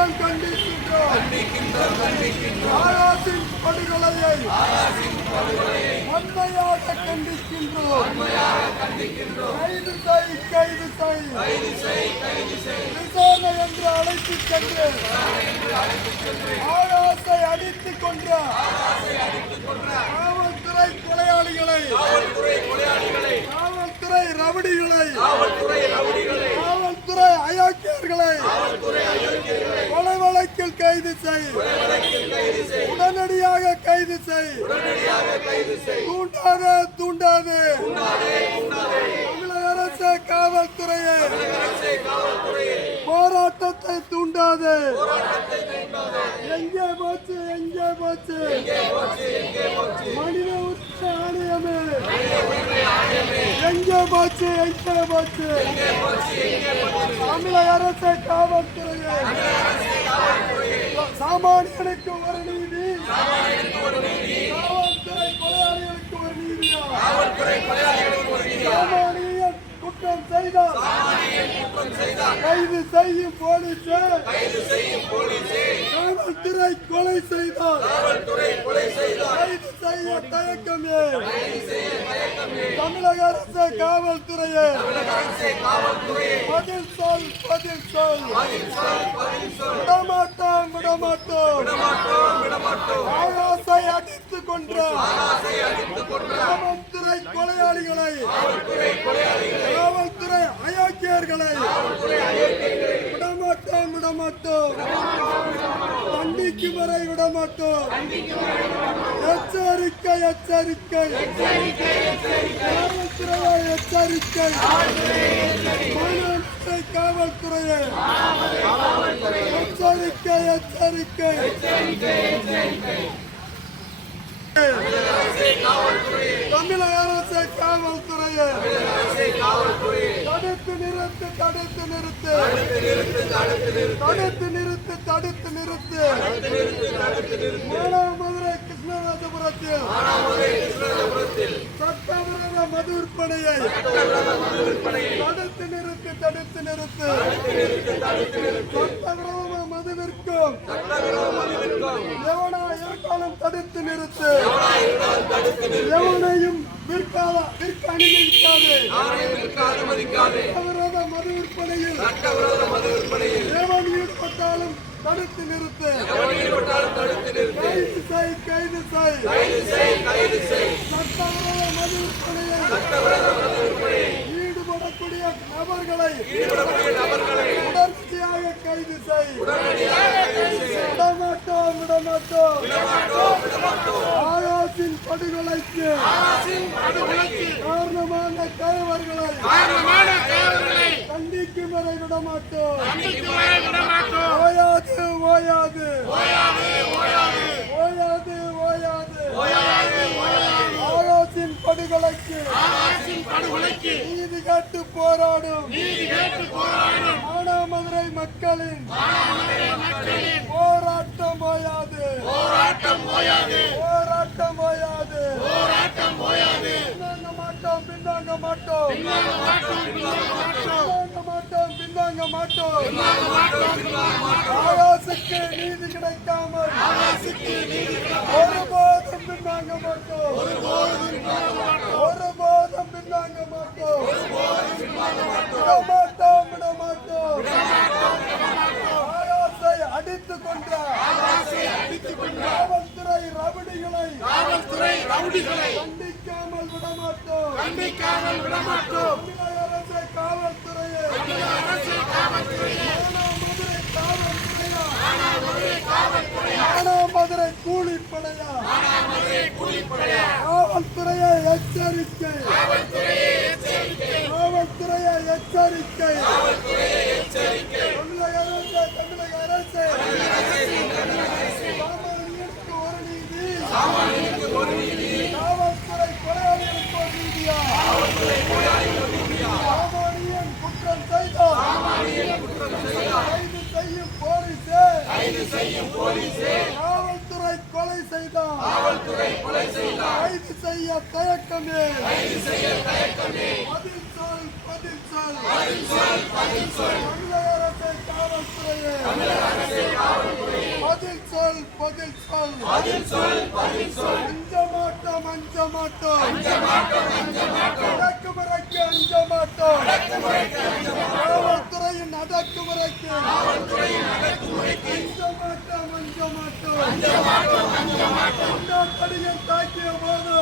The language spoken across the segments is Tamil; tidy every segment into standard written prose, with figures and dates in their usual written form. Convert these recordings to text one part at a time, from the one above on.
கண்டிக்கின்றோம் ஆயாசின் படுகொலையை வன்மையாக கண்டிக்கின்றோம். கைது செய் விசாரணை என்று அழைத்துச் சென்று ஆயாசை அடித்துக் கொன்ற காவல்துறை கொலையாளிகளை, காவல்துறை ரவுடிகளை, காவல்துறை அயோக்கியர்களை கொலை வழக்கில் கைது செய், உடனடியாக கைது செய். தூண்டாதே தமிழக அரசு காவல்துறையை போராட்டத்தை தூண்டாதே. எங்கே போச்சு மனித உரிமை ஆணையமே? எங்கே போச்சு தமிழக அரசு காவல்துறையை? சாமானியனுக்கு ஒரு நீதி, காவல்துறை கொலையாளிகளுக்கு ஒரு நீதியா? சாமானியன் குற்றம் செய்தால் கைது செய்யும் போலீஸே, காவல்துறை கொலை செய்தால் கைது செய்ய தயக்கமே? தமிழக அரசு காவல்துறையே பதில் சொல். விடமாட்டோம். ஆயாசை அடித்துக் கொன்ற காவல்துறை கொலையாளிகளை, காவல்துறை அயோக்கியர்களை விடமாட்டோம். கண்டிக்கும் வரை விடமாட்டோம். எச்சரிக்கை காவல்துறையை எச்சரிக்கை. காவல்துறையை எச்சரிக்கை. தமிழக அரசு காவல்துறையை தடுத்து நிறுத்து. மதுரை கிருஷ்ணராஜபுரத்தில் சட்டவிரோத மது விற்பனையை தடுத்து நிறுத்து. சட்டவிரோத மது விற்கும் எவனா இருக்காலும் தடுத்து நிறுத்து. எவனையும் விற்க அனுமதிக்காது. சட்டவிரோத மது விற்பனையில் எவன் ஈடுபட்டாலும் தடுத்து நிறுத்து. கைது செய். சட்டவிரோத மது விற்பனையை ஈடுபடக்கூடிய நபர்களை உடனடியாக கைது செய். விடமாட்டோம். ஆயாசின் படுகொலைக்கு காரணமான கயவர்களை கண்டிக்கும் வரை விடமாட்டோம். ஆயாசின் படுகொலைக்கு நீதி கேட்டு போராடும் மானாமதுரை மக்களின் போராட்டம் ஓயாது. பின்னாங்க மாட்டோம். ஆயாசுக்கு நீதி கிடைக்காமல் ஒருபோதும் பின்னாங்க மாட்டோம். ஆயாசை அடித்துக் கொண்ட காவல்துறை ரவுடிகளை கண்டிக்காமல் விடமாட்டோம். மதுரை கூலிப்படையா காவல்துறையை எச்சரிக்கை. தமிழக அரசு சாமானியனுக்கு ஒரு நீதி, காவல்துறை கொலையாளிகளுக்கு ஒரு நீதியா? சாமானியன் குற்றம் செய்தால் கைது செய்யும் போலீஸே, காவல்துறை கொலை செய்தால் கைது செய்ய தயக்கமே? பதில் சொல். தமிழக அரசு காவல்துறையே பதில் சொல் அஞ்ச மாட்டோம் அடக்குமுறைக்கு அஞ்ச மாட்டோம் காவல்துறையின் அடக்குமுறைக்கு அஞ்ச மாட்டோம் குண்டாக்கடியில் தாக்கிய போது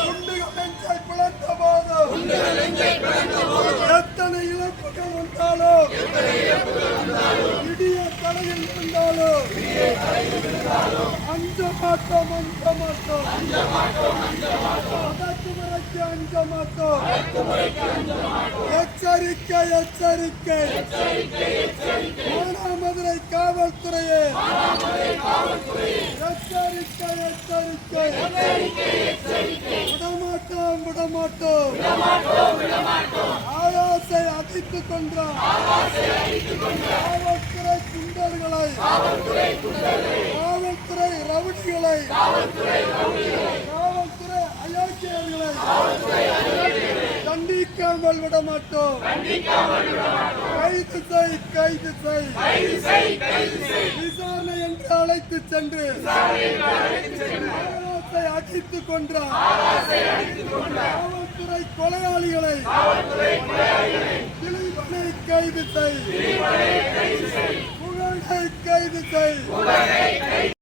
குண்டுகள் நெஞ்சை பிளந்த போது எத்தனை இழப்புகள் வந்தாலும் இடிய தலையில் இருந்தாலும் அஞ்ச மாட்டோம் அடக்குமுறைக்கு அஞ்ச மாட்டோம் எச்சரிக்கை மானாமதுரை காவல்துறையே எச்சரிக்கை விடமாட்டோம் ஆயாசை அடித்துக் கொன்றார் காவல்துறை குண்டர்களை காவல்துறை ரவுடிகளை காவல்துறை அயோக்கியர்களை தண்டிக்காமல் விடமாட்டோம் கைது செய் விசாரணை என்று அழைத்து சென்று ஆயாசை அடித்துக் கொன்றார் காவல்துறை கொலையாளிகளை திலீபனை கைது செய் புகழை கைது செய்